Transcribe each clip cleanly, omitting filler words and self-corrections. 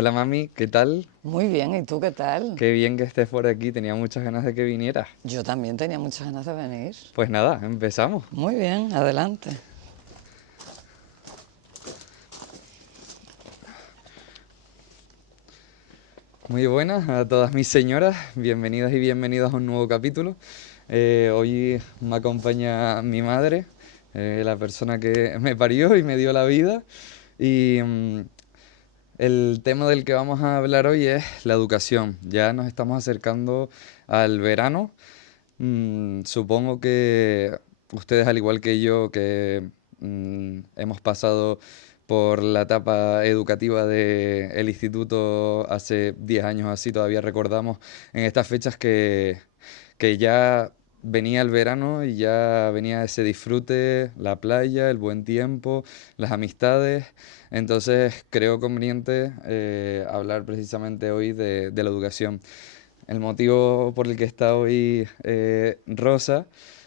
Hola mami, ¿qué tal? Muy bien, ¿y tú qué tal? Qué bien que estés por aquí, tenía muchas ganas de que vinieras. Yo también tenía muchas ganas de venir. Pues nada, empezamos. Muy bien, adelante. Muy buenas a todas mis señoras, bienvenidas y bienvenidos a un nuevo capítulo. Hoy me acompaña mi madre, la persona que me parió y me dio la vida. Y el tema del que vamos a hablar hoy es la educación. Ya nos estamos acercando al verano. Supongo que ustedes, al igual que yo, que hemos pasado por la etapa educativa del instituto hace 10 años así, todavía recordamos en estas fechas que ya venía el verano y ya venía ese disfrute, la playa, el buen tiempo, las amistades. Entonces creo conveniente hablar precisamente hoy de la educación. El motivo por el que está hoy Rosa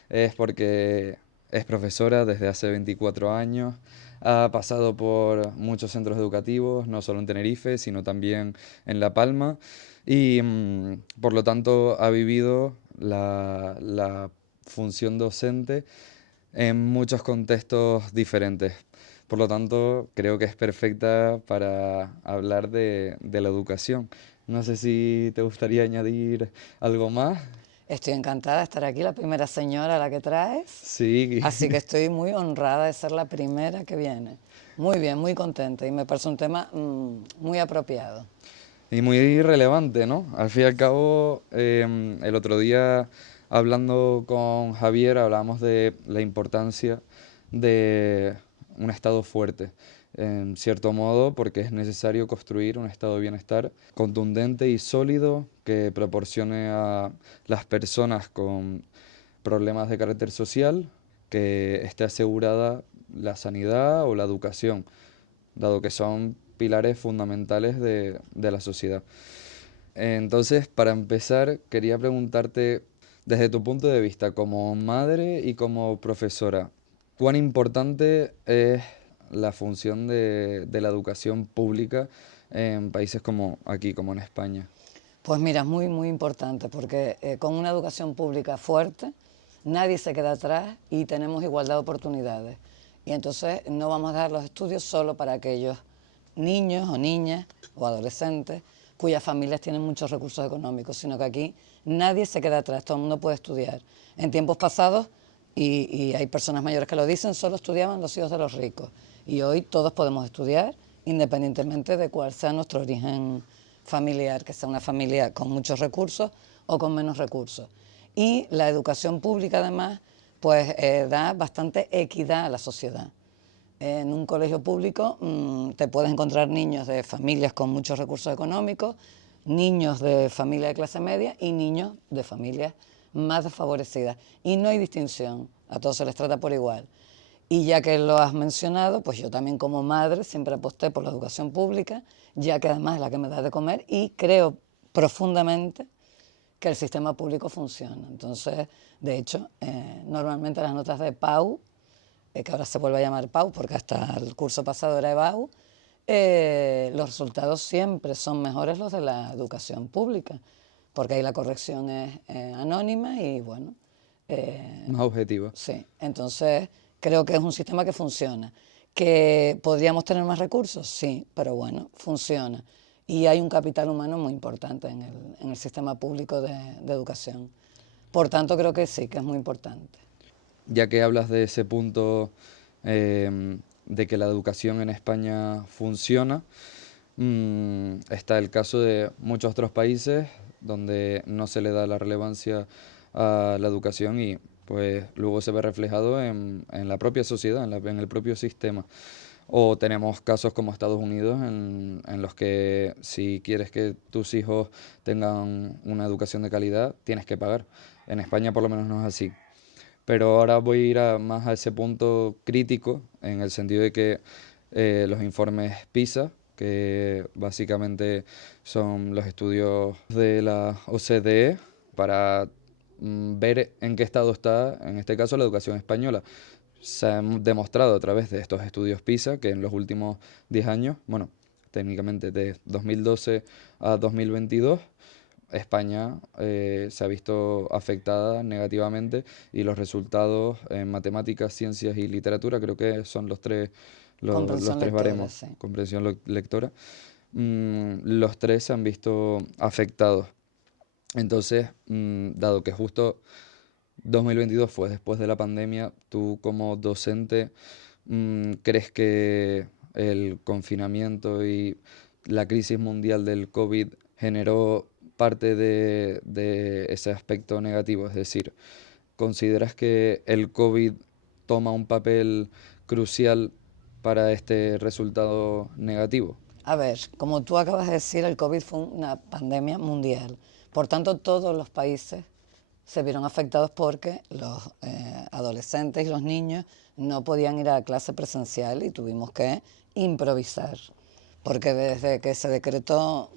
es porque es profesora desde hace 24 años, ha pasado por muchos centros educativos, no solo en Tenerife, sino también en La Palma, y por lo tanto ha vivido la función docente en muchos contextos diferentes. Por lo tanto, creo que es perfecta para hablar de la educación. No sé si te gustaría añadir algo más. Estoy encantada de estar aquí, la primera señora a la que traes. Sí, Así que estoy muy honrada de ser la primera que viene. Muy bien, muy contenta y me parece un tema muy apropiado. y muy relevante, ¿no? Al fin y al cabo, el otro día hablando con Javier hablábamos de la importancia de un estado fuerte, en cierto modo, porque es necesario construir un estado de bienestar contundente y sólido que proporcione a las personas con problemas de carácter social que esté asegurada la sanidad o la educación, dado que son pilares fundamentales de la sociedad. Entonces, para empezar, quería preguntarte, desde tu punto de vista como madre y como profesora, ¿cuán importante es la función de la educación pública en países como aquí, como en España? Pues mira, es muy, muy importante porque con una educación pública fuerte nadie se queda atrás y tenemos igualdad de oportunidades. Y entonces no vamos a dar los estudios solo para aquellos niños o niñas o adolescentes cuyas familias tienen muchos recursos económicos, sino que aquí nadie se queda atrás, todo el mundo puede estudiar. En tiempos pasados, y hay personas mayores que lo dicen, solo estudiaban los hijos de los ricos. Y hoy todos podemos estudiar independientemente de cuál sea nuestro origen familiar, que sea una familia con muchos recursos o con menos recursos. Y la educación pública además pues da bastante equidad a la sociedad. En un colegio público te puedes encontrar niños de familias con muchos recursos económicos, niños de familia de clase media y niños de familias más desfavorecidas. Y no hay distinción, a todos se les trata por igual. Y ya que lo has mencionado, pues yo también como madre siempre aposté por la educación pública, ya que además es la que me da de comer y creo profundamente que el sistema público funciona. Entonces, de hecho, normalmente las notas de PAU, que ahora se vuelve a llamar PAU porque hasta el curso pasado era EBAU, los resultados siempre son mejores los de la educación pública, porque ahí la corrección es anónima y bueno, Más objetiva. sí, entonces creo que es un sistema que funciona. ¿Que podríamos tener más recursos? Sí, pero bueno, funciona. Y hay un capital humano muy importante en el sistema público de educación. Por tanto, creo que sí, que es muy importante. Ya que hablas de ese punto de que la educación en España funciona, está el caso de muchos otros países donde no se le da la relevancia a la educación y pues luego se ve reflejado en la propia sociedad, en el propio sistema. O tenemos casos como Estados Unidos en los que si quieres que tus hijos tengan una educación de calidad, tienes que pagar. En España por lo menos no es así. Pero ahora voy a ir más a ese punto crítico, en el sentido de que los informes PISA, que básicamente son los estudios de la OCDE, para ver en qué estado está, en este caso, la educación española. Se ha demostrado a través de estos estudios PISA que en los últimos 10 años, bueno, técnicamente de 2012 a 2022, España se ha visto afectada negativamente y los resultados en matemáticas, ciencias y literatura, creo que son los Comprensión tres lectora, baremos, sí. comprensión lectora, los tres se han visto afectados. Entonces, dado que justo 2022 fue después de la pandemia, tú como docente, ¿crees que el confinamiento y la crisis mundial del COVID generó parte de ese aspecto negativo? Es decir, ¿consideras que el COVID toma un papel crucial para este resultado negativo? A ver, como tú acabas de decir, el COVID fue una pandemia mundial. Por tanto, todos los países se vieron afectados porque los adolescentes y los niños no podían ir a clase presencial y tuvimos que improvisar. Porque desde que se decretó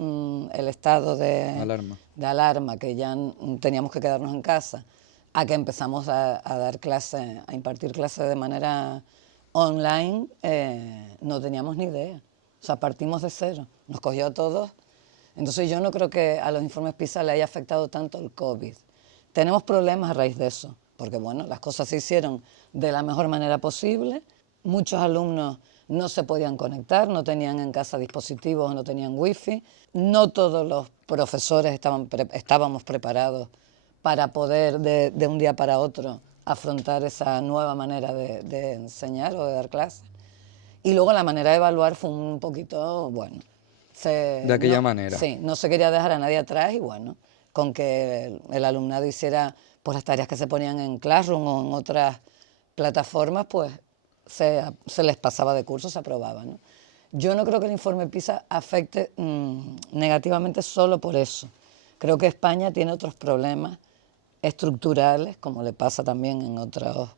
el estado Alarma. de alarma, que ya teníamos que quedarnos en casa, a que empezamos a dar clases, a impartir clases de manera online, no teníamos ni idea. O sea, partimos de cero. Nos cogió a todos. Entonces yo no creo que a los informes PISA le haya afectado tanto el COVID. Tenemos problemas a raíz de eso, porque bueno, las cosas se hicieron de la mejor manera posible. Muchos alumnos no se podían conectar, no tenían en casa dispositivos, no tenían wifi. No todos los profesores estábamos preparados para poder de un día para otro afrontar esa nueva manera de enseñar o de dar clases. Y luego la manera de evaluar fue un poquito, bueno, De aquella no, manera. sí, no se quería dejar a nadie atrás y bueno, con que el alumnado hiciera pues las tareas que se ponían en Classroom o en otras plataformas, pues se les pasaba de curso, se aprobaba, ¿no? Yo no creo que el informe PISA afecte negativamente solo por eso. Creo que España tiene otros problemas estructurales, como le pasa también en otros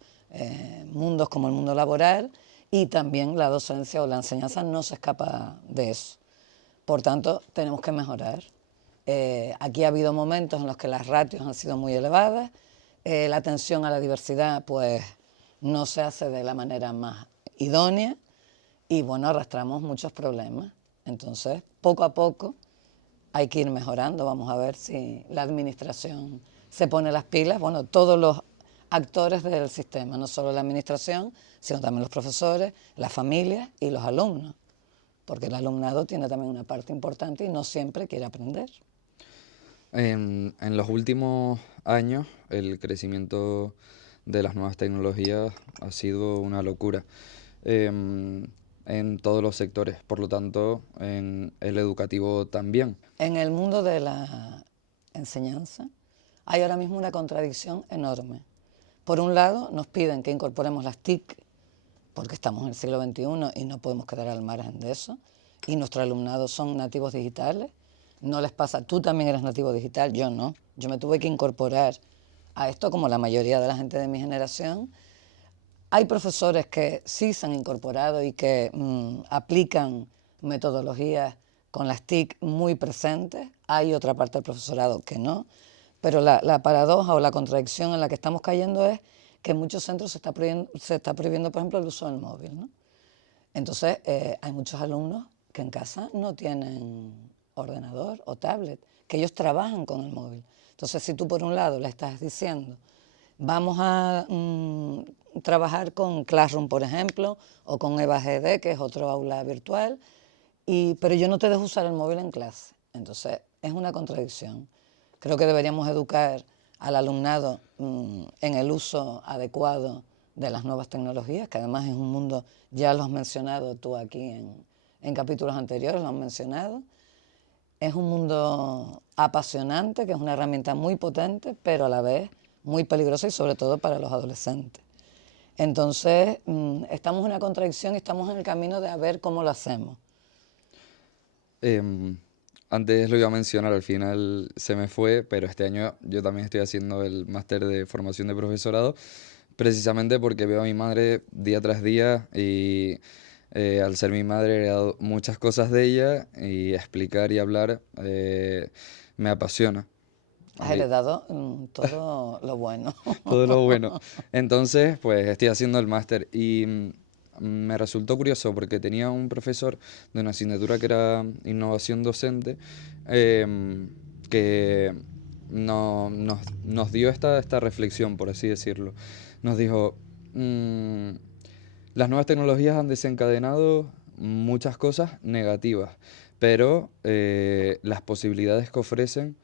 mundos como el mundo laboral, y también la docencia o la enseñanza no se escapa de eso. Por tanto, tenemos que mejorar. Aquí ha habido momentos en los que las ratios han sido muy elevadas, la atención a la diversidad pues no se hace de la manera más idónea y bueno, arrastramos muchos problemas. Entonces, poco a poco hay que ir mejorando. Vamos a ver si la administración se pone las pilas. Bueno, todos los actores del sistema, no solo la administración, sino también los profesores, las familias y los alumnos, porque el alumnado tiene también una parte importante y no siempre quiere aprender. En los últimos años, el crecimiento de las nuevas tecnologías ha sido una locura en todos los sectores, por lo tanto, en el educativo también. En el mundo de la enseñanza hay ahora mismo una contradicción enorme. Por un lado, nos piden que incorporemos las TIC, porque estamos en el siglo XXI y no podemos quedar al margen de eso, y nuestros alumnados son nativos digitales. No les pasa, tú también eres nativo digital, yo no. Yo me tuve que incorporar a esto como la mayoría de la gente de mi generación. Hay profesores que sí se han incorporado y que aplican metodologías con las TIC muy presentes. Hay otra parte del profesorado que no. Pero la paradoja o la contradicción en la que estamos cayendo es que en muchos centros se está prohibiendo, por ejemplo, el uso del móvil, ¿no? Entonces, hay muchos alumnos que en casa no tienen ordenador o tablet, que ellos trabajan con el móvil. Entonces, si tú por un lado le estás diciendo, vamos a trabajar con Classroom, por ejemplo, o con Eva GD, que es otro aula virtual, pero yo no te dejo usar el móvil en clase. Entonces, es una contradicción. Creo que deberíamos educar al alumnado en el uso adecuado de las nuevas tecnologías, que además es un mundo, ya lo has mencionado tú aquí en capítulos anteriores, lo has mencionado. Es un mundo apasionante, que es una herramienta muy potente, pero a la vez muy peligrosa y sobre todo para los adolescentes. Entonces, estamos en una contradicción y estamos en el camino de a ver cómo lo hacemos. Em, Antes lo iba a mencionar, al final se me fue, pero este año yo también estoy haciendo el máster de formación de profesorado, precisamente porque veo a mi madre día tras día y al ser mi madre he heredado muchas cosas de ella y explicar y hablar me apasiona. Has Ahí, heredado todo lo bueno. todo lo bueno. Entonces, pues estoy haciendo el máster y me resultó curioso porque tenía un profesor de una asignatura que era innovación docente, que nos dio esta reflexión, por así decirlo. Nos dijo, "Mm, las nuevas tecnologías han desencadenado muchas cosas negativas, pero las posibilidades que ofrecen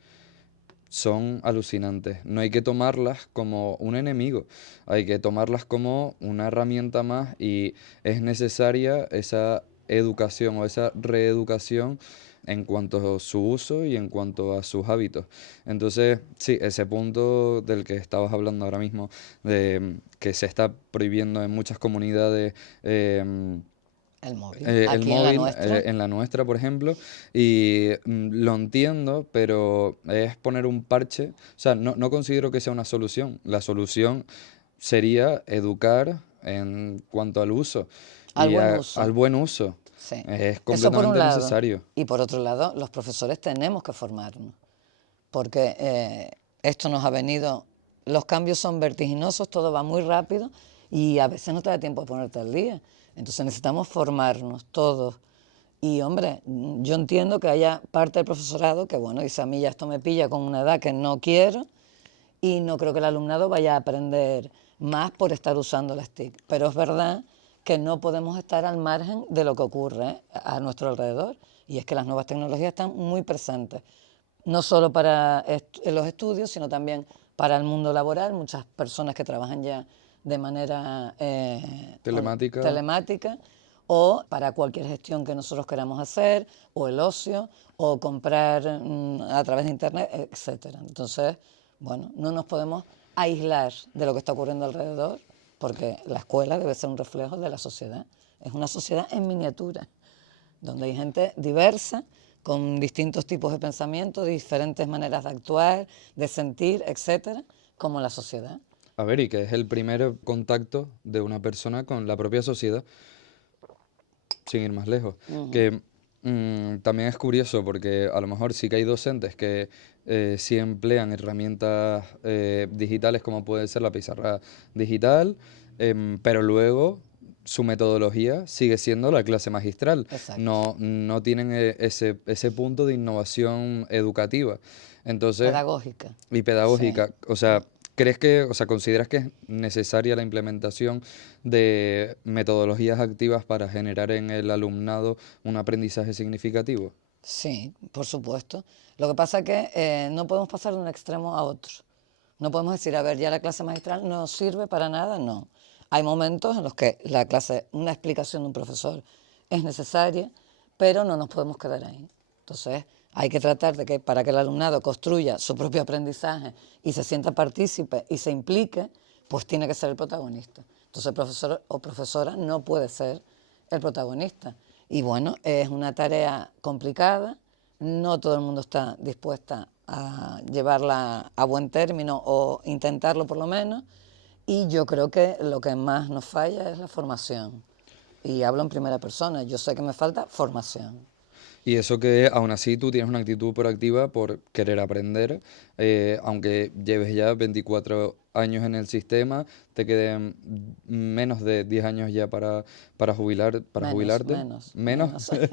son alucinantes. No hay que tomarlas como un enemigo, hay que tomarlas como una herramienta más y es necesaria esa educación o esa reeducación en cuanto a su uso y en cuanto a sus hábitos. Entonces, sí, ese punto del que estabas hablando ahora mismo, de que se está prohibiendo en muchas comunidades, El móvil, el aquí en la móvil, nuestra, en la nuestra, por ejemplo, y lo entiendo, pero es poner un parche. O sea, no considero que sea una solución. La solución sería educar en cuanto al uso al y buen al uso. buen uso. Sí, Es eso por un completamente lado. necesario. Y por otro lado, los profesores tenemos que formarnos, porque esto nos ha venido, los cambios son vertiginosos, todo va muy rápido y a veces no te da tiempo de ponerte al día. Entonces necesitamos formarnos todos. Y hombre, yo entiendo que haya parte del profesorado que, bueno, dice a mí ya esto me pilla con una edad que no quiero y no creo que el alumnado vaya a aprender más por estar usando las TIC. Pero es verdad que no podemos estar al margen de lo que ocurre a nuestro alrededor. Y es que las nuevas tecnologías están muy presentes, no solo para los estudios, sino también para el mundo laboral. Muchas personas que trabajan ya de manera Telemática. telemática o para cualquier gestión que nosotros queramos hacer, o el ocio, o comprar a través de internet, etcétera. Entonces, bueno, no nos podemos aislar de lo que está ocurriendo alrededor, porque la escuela debe ser un reflejo de la sociedad. Es una sociedad en miniatura, donde hay gente diversa, con distintos tipos de pensamiento, diferentes maneras de actuar, de sentir, etcétera, como la sociedad. A ver, y que es el primer contacto de una persona con la propia sociedad, sin ir más lejos. Que también es curioso porque a lo mejor sí que hay docentes que sí emplean herramientas digitales como puede ser la pizarra digital, pero luego su metodología sigue siendo la clase magistral. Exacto. No tienen ese punto de innovación educativa. Entonces, Pedagógica. y Sí. pedagógica, o sea, ¿crees que, o sea, consideras que es necesaria la implementación de metodologías activas para generar en el alumnado un aprendizaje significativo? Sí, por supuesto. Lo que pasa es que no podemos pasar de un extremo a otro. No podemos decir, a ver, ya la clase magistral no sirve para nada, no. Hay momentos en los que la clase, una explicación de un profesor es necesaria, pero no nos podemos quedar ahí. Entonces, hay que tratar de que para que el alumnado construya su propio aprendizaje y se sienta partícipe y se implique, pues tiene que ser el protagonista. Entonces, el profesor o profesora no puede ser el protagonista. Y bueno, es una tarea complicada, no todo el mundo está dispuesta a llevarla a buen término o intentarlo por lo menos, y yo creo que lo que más nos falla es la formación. Y hablo en primera persona, yo sé que me falta formación. Y eso que aún así tú tienes una actitud proactiva por querer aprender, aunque lleves ya 24 años en el sistema, te queden menos de 10 años ya para Menos, jubilarte, menos, menos. menos.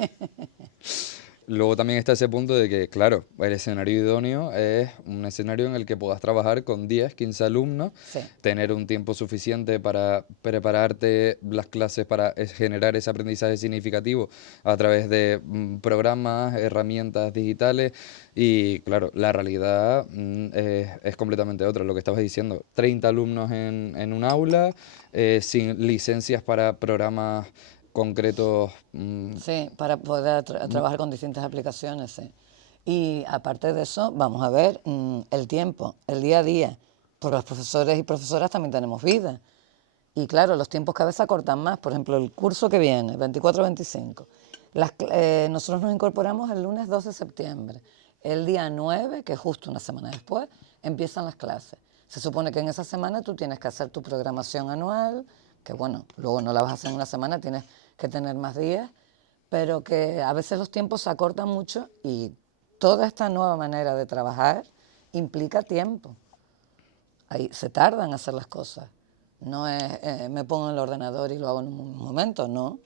Luego también está ese punto de que, claro, el escenario idóneo es un escenario en el que puedas trabajar con 10, 15 alumnos, Sí, tener un tiempo suficiente para prepararte las clases, para generar ese aprendizaje significativo a través de programas, herramientas digitales y, claro, la realidad es completamente otra. Lo que estabas diciendo, 30 alumnos en un aula, sin licencias para programas concretos. sí, para poder trabajar con distintas aplicaciones, sí. Y aparte de eso, vamos a ver el tiempo, el día a día. Porque los profesores y profesoras también tenemos vida. Y claro, los tiempos cada vez se acortan más. Por ejemplo, el curso que viene, 24-25. Nosotros nos incorporamos el lunes 12 de septiembre. El día 9, que es justo una semana después, empiezan las clases. Se supone que en esa semana tú tienes que hacer tu programación anual, que bueno, luego no la vas a hacer en una semana, tienes que tener más días, pero que a veces los tiempos se acortan mucho y toda esta nueva manera de trabajar implica tiempo. Ahí se tardan en hacer las cosas. No es me pongo en el ordenador y lo hago en un momento, no.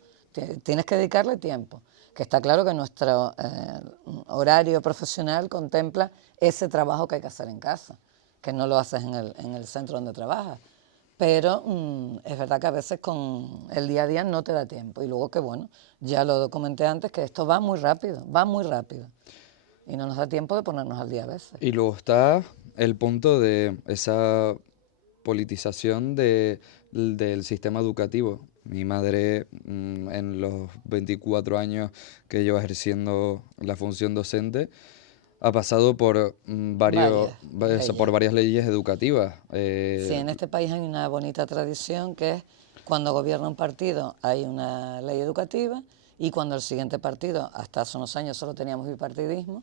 Tienes que dedicarle tiempo. Que está claro que nuestro horario profesional contempla ese trabajo que hay que hacer en casa, que no lo haces en el centro donde trabajas. Pero es verdad que a veces con el día a día no te da tiempo. Y luego que bueno, ya lo comenté antes, que esto va muy rápido, va muy rápido. Y no nos da tiempo de ponernos al día a veces. Y luego está el punto de esa politización del sistema educativo. Mi madre, en los 24 años que lleva ejerciendo la función docente, ha pasado por Varias por leyes. varias leyes educativas. Sí, en este país hay una bonita tradición que es cuando gobierna un partido hay una ley educativa y cuando el siguiente partido, hasta hace unos años solo teníamos bipartidismo,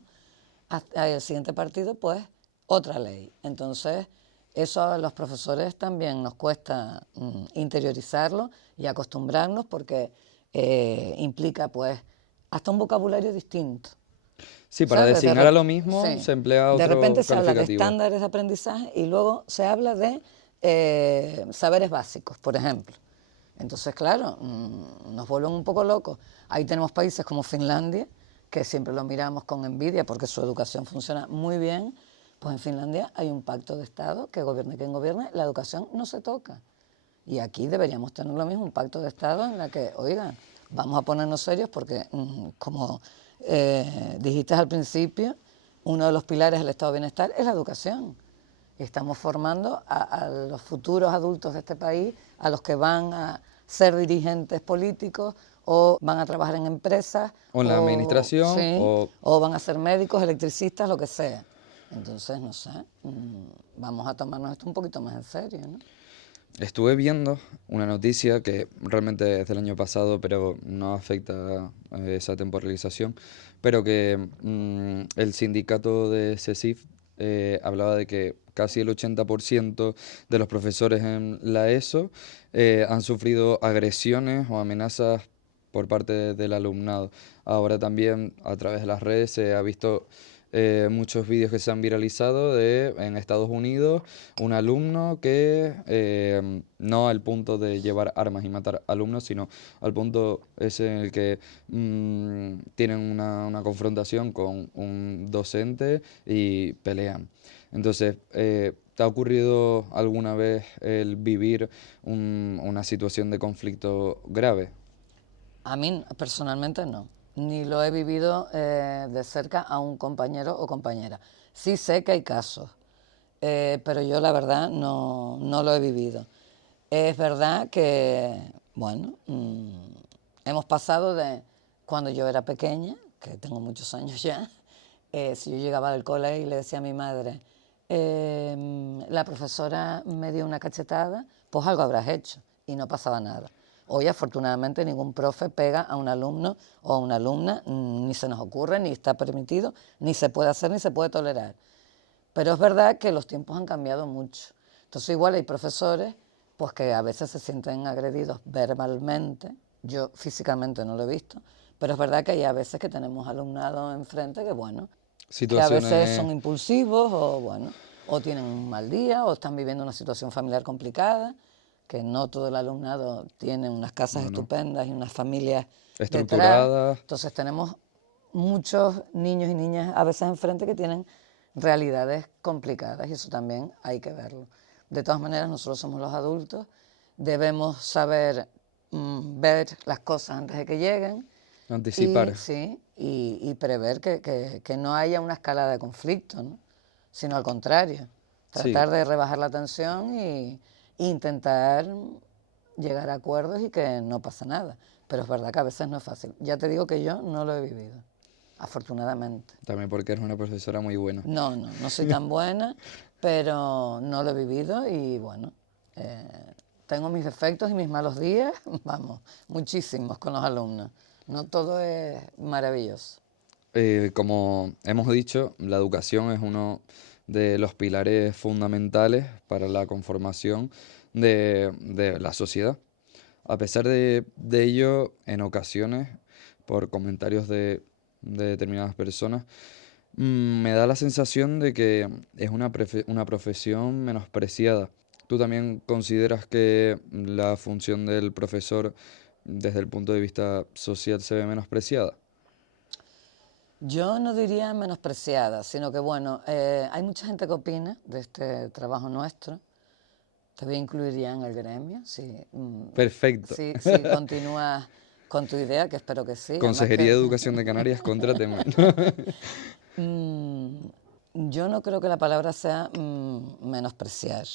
el siguiente partido pues otra ley. Entonces eso a los profesores también nos cuesta interiorizarlo y acostumbrarnos porque implica pues hasta un vocabulario distinto. Sí, para ¿Sabes? designar a lo mismo Sí. se emplea De repente otro se habla de calificativo. estándares de aprendizaje y luego se habla de saberes básicos, por ejemplo. Entonces, claro, nos vuelven un poco locos. Ahí tenemos países como Finlandia, que siempre lo miramos con envidia porque su educación funciona muy bien. Pues en Finlandia hay un pacto de Estado que gobierne quien gobierne, la educación no se toca. Y aquí deberíamos tener lo mismo, un pacto de Estado en la que, oiga, vamos a ponernos serios porque, como dijiste al principio, uno de los pilares del estado de bienestar es la educación. Y estamos formando a los futuros adultos de este país, a los que van a ser dirigentes políticos o van a trabajar en empresas O en la administración, sí, o van a ser médicos, electricistas, lo que sea. Entonces, no sé, vamos a tomarnos esto un poquito más en serio, ¿no? estuve viendo una noticia que realmente es del año pasado, pero no afecta a esa temporalización, pero que el sindicato de CESIF hablaba de que casi el 80% de los profesores en la ESO han sufrido agresiones o amenazas por parte del alumnado. Ahora también a través de las redes se ha visto muchos vídeos que se han viralizado de en Estados Unidos un alumno que no al punto de llevar armas y matar alumnos, sino al punto ese en el que tienen una confrontación con un docente y pelean. Entonces, ¿te ha ocurrido alguna vez el vivir una situación de conflicto grave? A mí personalmente no, ni lo he vivido de cerca a un compañero o compañera. Sí sé que hay casos, pero yo la verdad no lo he vivido. Es verdad que, bueno, hemos pasado de cuando yo era pequeña, que tengo muchos años ya, si yo llegaba del cole y le decía a mi madre, la profesora me dio una cachetada, pues algo habrás hecho y no pasaba nada. Hoy afortunadamente ningún profe pega a un alumno o a una alumna, ni se nos ocurre, ni está permitido, ni se puede hacer, ni se puede tolerar. Pero es verdad que los tiempos han cambiado mucho. Entonces igual hay profesores pues que a veces se sienten agredidos verbalmente, yo físicamente no lo he visto, pero es verdad que hay a veces que tenemos alumnado enfrente que bueno, que a veces son Situaciones, impulsivos o bueno, o tienen un mal día o están viviendo una situación familiar complicada, que no todo el alumnado tiene unas casas no, no, estupendas y unas familias detrás. estructuradas. Entonces tenemos muchos niños y niñas a veces enfrente que tienen realidades complicadas y eso también hay que verlo. De todas maneras, nosotros somos los adultos, debemos saber ver las cosas antes de que lleguen y, Anticipar. sí, y prever que no haya una escalada de conflicto, ¿no? Sino al contrario, Sí, tratar de rebajar la tensión y intentar llegar a acuerdos y que no pasa nada. Pero es verdad que a veces no es fácil. Ya te digo que yo no lo he vivido, afortunadamente. también porque eres una profesora muy buena. No soy tan buena, pero no lo he vivido y bueno, tengo mis defectos y mis malos días, vamos, muchísimos con los alumnos. No todo es maravilloso. Como hemos dicho, la educación es uno de los pilares fundamentales para la conformación de la sociedad. A pesar de ello, en ocasiones, por comentarios de determinadas personas, me da la sensación de que es una profesión menospreciada. ¿Tú también consideras que la función del profesor desde el punto de vista social se ve menospreciada? Yo no diría menospreciada, sino que bueno, hay mucha gente que opina de este trabajo nuestro. Te voy a incluir ya en el gremio, Perfecto. si continúas con tu idea, que espero que sí. Además Consejería que de Educación de Canarias, contráteme. mm, yo no creo que la palabra sea menospreciar.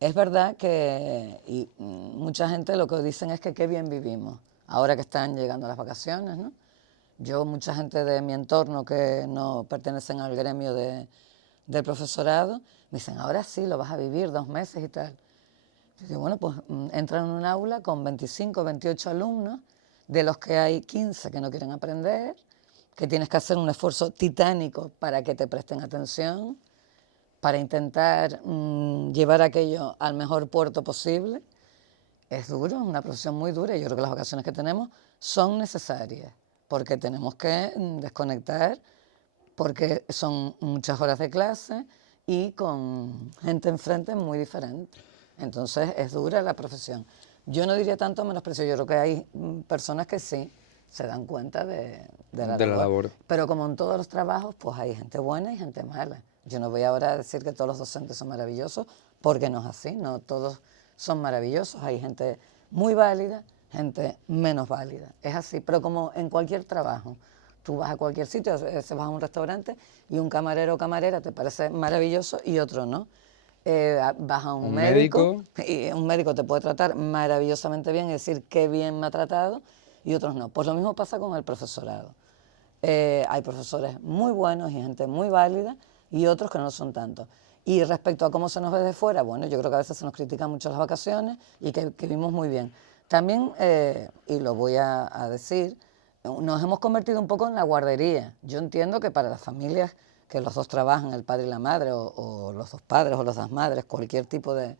Es verdad que mucha gente lo que dicen es que qué bien vivimos, ahora que están llegando las vacaciones, ¿no? Yo, mucha gente de mi entorno que no pertenecen al gremio del profesorado, me dicen, ahora sí, lo vas a vivir 2 meses y tal. Yo digo, bueno, pues entran en un aula con 25, 28 alumnos, de los que hay 15 que no quieren aprender, que tienes que hacer un esfuerzo titánico para que te presten atención, para intentar llevar aquello al mejor puerto posible. Es duro, es una profesión muy dura y yo creo que las vacaciones que tenemos son necesarias porque tenemos que desconectar, porque son muchas horas de clase y con gente enfrente muy diferente. Entonces es dura la profesión. Yo no diría tanto menosprecio, yo creo que hay personas que sí se dan cuenta de la De la labor, labor. pero como en todos los trabajos, pues hay gente buena y gente mala. Yo no voy ahora a decir que todos los docentes son maravillosos, porque no es así, no todos son maravillosos, hay gente muy válida, gente menos válida, es así, pero como en cualquier trabajo, tú vas a cualquier sitio, vas a un restaurante y un camarero o camarera te parece maravilloso y otro no. Vas a un Un médico médico, y un médico te puede tratar maravillosamente bien y decir qué bien me ha tratado y otros no. Pues lo mismo pasa con el profesorado. Hay profesores muy buenos y gente muy válida y otros que no son tanto. Y respecto a cómo se nos ve de fuera, bueno, yo creo que a veces se nos critica mucho las vacaciones y que vimos muy bien. También, y lo voy a decir, nos hemos convertido un poco en la guardería. Yo entiendo que para las familias que los dos trabajan, el padre y la madre, o los dos padres o las dos madres, cualquier tipo de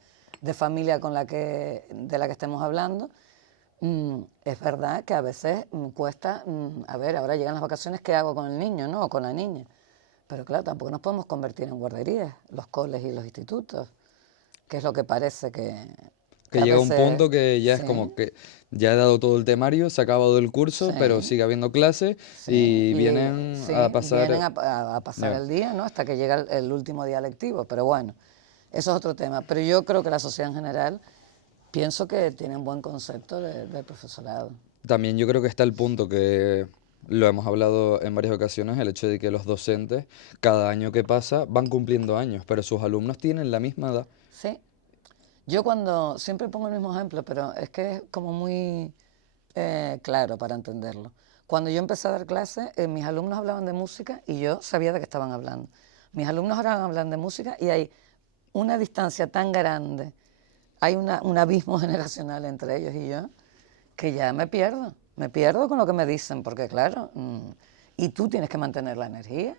familia de la que estemos hablando, es verdad que a veces cuesta, a ver, ahora llegan las vacaciones, ¿qué hago con el niño, no? O con la niña. Pero claro, tampoco nos podemos convertir en guarderías, los coles y los institutos, que es lo que parece que que a llega un veces, punto que ya es sí, como que ya he dado todo el temario, se ha acabado el curso, pero sí, sigue habiendo clases sí, y y vienen a sí, vienen pasar... a pasar Ya. el día, ¿no? Hasta que llega el último día lectivo, pero bueno, eso es otro tema. Pero yo creo que la sociedad en general, pienso que tiene un buen concepto del profesorado. También yo creo que está el punto que lo hemos hablado en varias ocasiones, el hecho de que los docentes, cada año que pasa, van cumpliendo años, pero sus alumnos tienen la misma edad. Sí, yo cuando, siempre pongo el mismo ejemplo, pero es que es como muy claro para entenderlo. Cuando yo empecé a dar clases, mis alumnos hablaban de música y yo sabía de qué estaban hablando. Mis alumnos ahora hablan de música y hay una distancia tan grande, hay un abismo generacional entre ellos y yo, que ya me pierdo con lo que me dicen, porque claro, y tú tienes que mantener la energía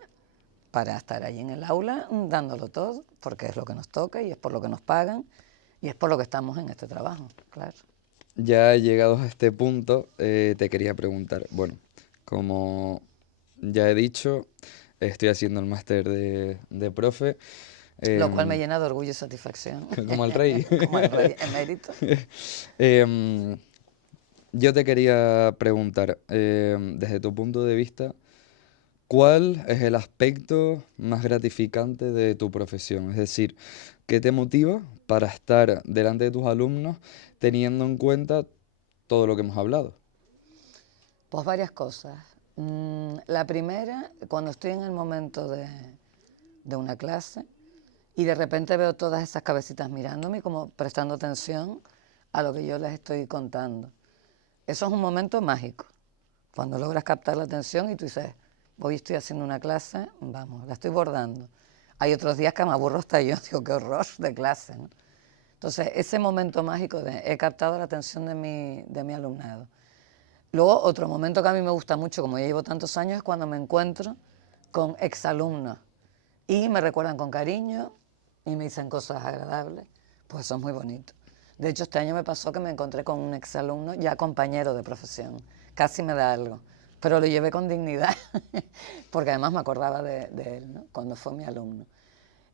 para estar ahí en el aula dándolo todo, porque es lo que nos toca y es por lo que nos pagan y es por lo que estamos en este trabajo, claro. Ya llegados a este punto, te quería preguntar, bueno, como ya he dicho, estoy haciendo el máster de profe, Lo cual me em, llena de orgullo y satisfacción, como al rey. como el rey emérito. Em, yo te quería preguntar, desde tu punto de vista, ¿cuál es el aspecto más gratificante de tu profesión? Es decir, ¿qué te motiva para estar delante de tus alumnos teniendo en cuenta todo lo que hemos hablado? Pues varias cosas. La primera, cuando estoy en el momento de una clase y de repente veo todas esas cabecitas mirándome, como prestando atención a lo que yo les estoy contando. Eso es un momento mágico, cuando logras captar la atención y tú dices, hoy estoy haciendo una clase, vamos, la estoy bordando. Hay otros días que me aburro hasta yo, digo, qué horror de clase, ¿no? Entonces, ese momento mágico de he captado la atención de mi alumnado. Luego, otro momento que a mí me gusta mucho, como ya llevo tantos años, es cuando me encuentro con exalumnos y me recuerdan con cariño y me dicen cosas agradables. Pues eso es muy bonito. De hecho, este año me pasó que me encontré con un exalumno ya compañero de profesión. Casi me da algo, pero lo llevé con dignidad, porque además me acordaba de él, ¿no? Cuando fue mi alumno.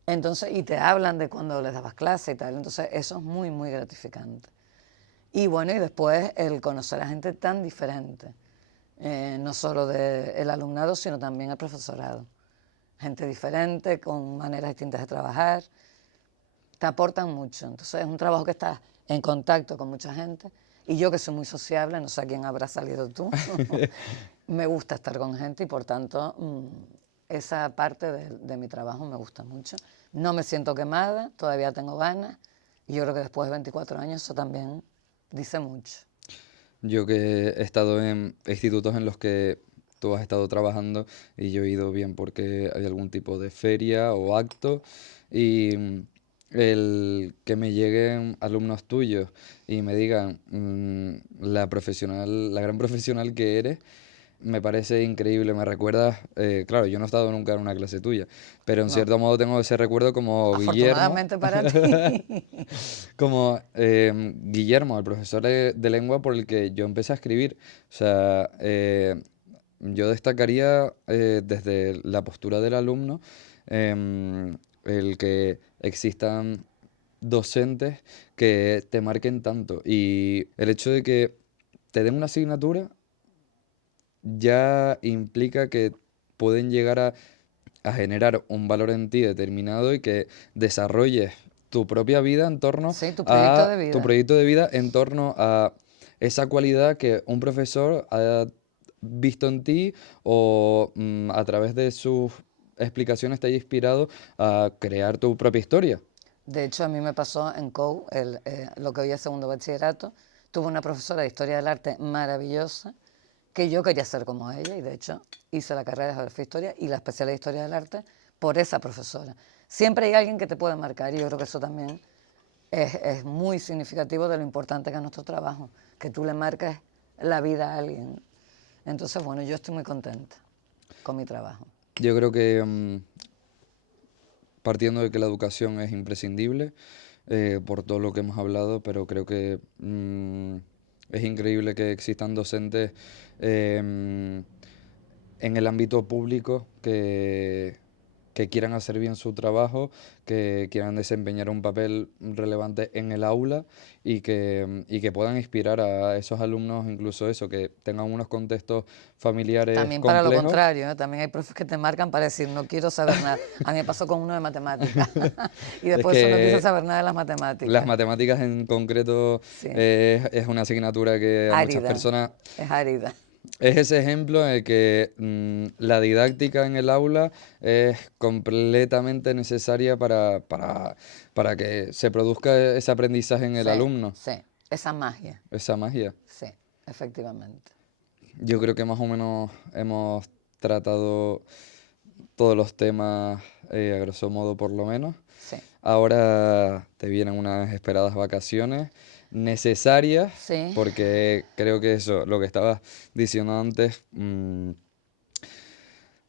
Entonces, y te hablan de cuando les dabas clase y tal. Entonces, eso es muy, muy gratificante. Y bueno, y después el conocer a gente tan diferente, no solo del alumnado, sino también el profesorado. Gente diferente, con maneras distintas de trabajar, te aportan mucho. Entonces es un trabajo que estás en contacto con mucha gente. Y yo que soy muy sociable, no sé a quién habrá salido tú, me gusta estar con gente y por tanto esa parte de mi trabajo me gusta mucho. No me siento quemada, todavía tengo ganas y yo creo que después de 24 años eso también dice mucho. Yo que he estado en institutos en los que tú has estado trabajando y yo he ido bien porque hay algún tipo de feria o acto y el que me lleguen alumnos tuyos y me digan la profesional, la gran profesional que eres, me parece increíble, me recuerdas, claro, yo no he estado nunca en una clase tuya, pero en No, cierto modo tengo ese recuerdo como Guillermo, afortunadamente para ti. como Guillermo, el profesor de lengua por el que yo empecé a escribir. O sea, yo destacaría desde la postura del alumno el que existan docentes que te marquen tanto y el hecho de que te den una asignatura ya implica que pueden llegar a generar un valor en ti determinado y que desarrolles tu propia vida en torno Sí, tu proyecto a de tu vida. proyecto de vida, en torno a esa cualidad que un profesor ha visto en ti o a través de sus explicaciones te haya inspirado a crear tu propia historia. De hecho, a mí me pasó en COU, lo que hoy es segundo bachillerato. Tuve una profesora de Historia del Arte maravillosa, que yo quería ser como ella, y de hecho hice la carrera de Geografía e Historia y la especialidad de Historia del Arte por esa profesora. Siempre hay alguien que te puede marcar y yo creo que eso también es muy significativo de lo importante que es nuestro trabajo, que tú le marques la vida a alguien. Entonces, bueno, yo estoy muy contenta con mi trabajo. Yo creo que partiendo de que la educación es imprescindible, por todo lo que hemos hablado, pero creo que es increíble que existan docentes en el ámbito público que quieran hacer bien su trabajo, que quieran desempeñar un papel relevante en el aula y que puedan inspirar a esos alumnos, incluso eso, que tengan unos contextos familiares También para lo complejos. contrario, ¿eh? También hay profes que te marcan para decir, no quiero saber nada. A mí me pasó con uno de matemáticas y Es después eso no quiso que saber nada de las las matemáticas. matemáticas en concreto Sí, es una asignatura que a muchas árida, personas es árida. es ese ejemplo en el que la didáctica en el aula es completamente necesaria para que se produzca ese aprendizaje en el Sí, alumno, sí, esa magia, esa magia. sí, efectivamente. Yo creo que más o menos hemos tratado todos los temas, a grosso modo por lo menos. Sí, Ahora te vienen unas esperadas vacaciones necesarias, sí, porque creo que eso, lo que estabas diciendo antes,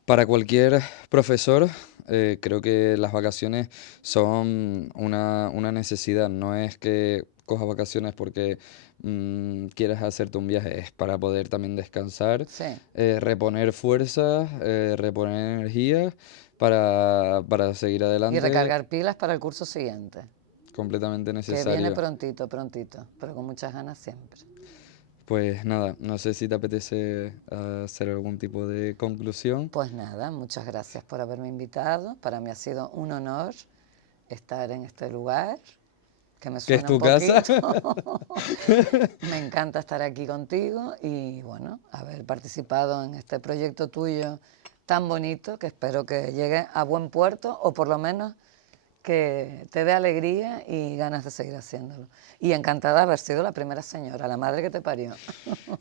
para cualquier profesor, creo que las vacaciones son una necesidad. No es que cojas vacaciones porque quieras hacerte un viaje, es para poder también descansar, sí. reponer fuerzas, reponer energías para seguir Y adelante, recargar pilas para el curso siguiente, completamente que viene necesario. prontito, prontito, pero con muchas ganas siempre. Pues nada, no sé si te apetece hacer algún tipo de conclusión. Pues nada, muchas gracias por haberme invitado. Para mí ha sido un honor estar en este lugar, que me ¿Qué es suena un tu casa? poquito. Me encanta estar aquí contigo y bueno, haber participado en este proyecto tuyo tan bonito que espero que llegue a buen puerto o por lo menos que te dé alegría y ganas de seguir haciéndolo. Y encantada de haber sido la primera señora, la madre que te parió.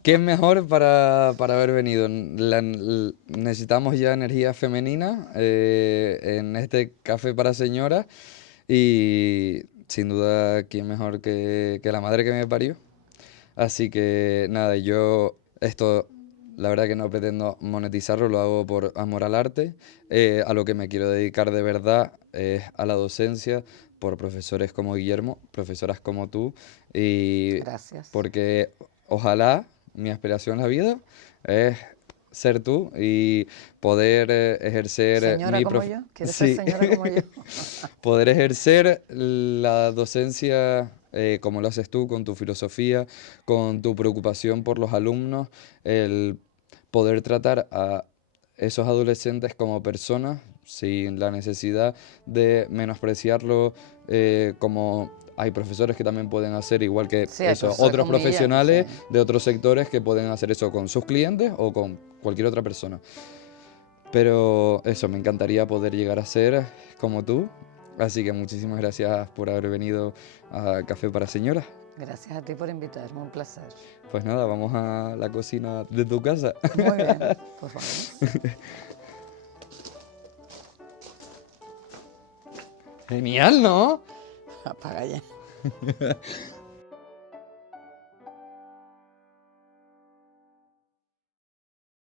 ¿Qué es mejor para haber venido? Necesitamos ya energía femenina en este café para señoras y sin duda, ¿quién mejor que la madre que me parió? Así que nada, yo esto la verdad que no pretendo monetizarlo, lo hago por amor al arte. A lo que me quiero dedicar de verdad es a la docencia por profesores como Guillermo, profesoras como tú, y Gracias. porque ojalá mi aspiración en la vida es ser tú y poder ejercer Señora como yo, ¿quieres ser Sí. señora como yo? Poder ejercer la docencia como lo haces tú, con tu filosofía, con tu preocupación por los alumnos, el poder tratar a esos adolescentes como personas sin la necesidad de menospreciarlo, como hay profesores que también pueden hacer, igual que Sí, hay eso, profesores otros que humillan, profesionales sí. de otros sectores que pueden hacer eso con sus clientes o con cualquier otra persona. Pero eso, me encantaría poder llegar a ser como tú. Así que muchísimas gracias por haber venido a Café para Señoras. Gracias a ti por invitarme, un placer. Pues nada, vamos a la cocina de tu casa. Muy bien, pues vamos. Genial, ¿no? Apaga ya.